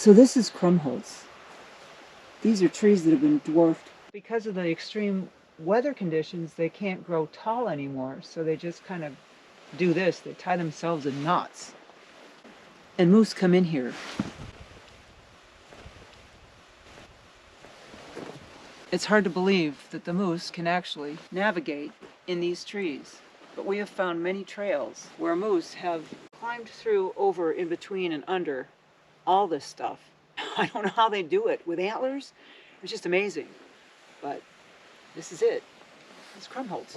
So this is krummholz. These are trees that have been dwarfed. Because of the extreme weather conditions, they can't grow tall anymore, so they just kind of do this. They tie themselves in knots. And moose come in here. It's hard to believe that the moose can actually navigate in these trees. But we have found many trails where moose have climbed through, over, in between, and under all this stuff. I don't know how they do it with antlers. It's just amazing. But this is it. It's krummholz.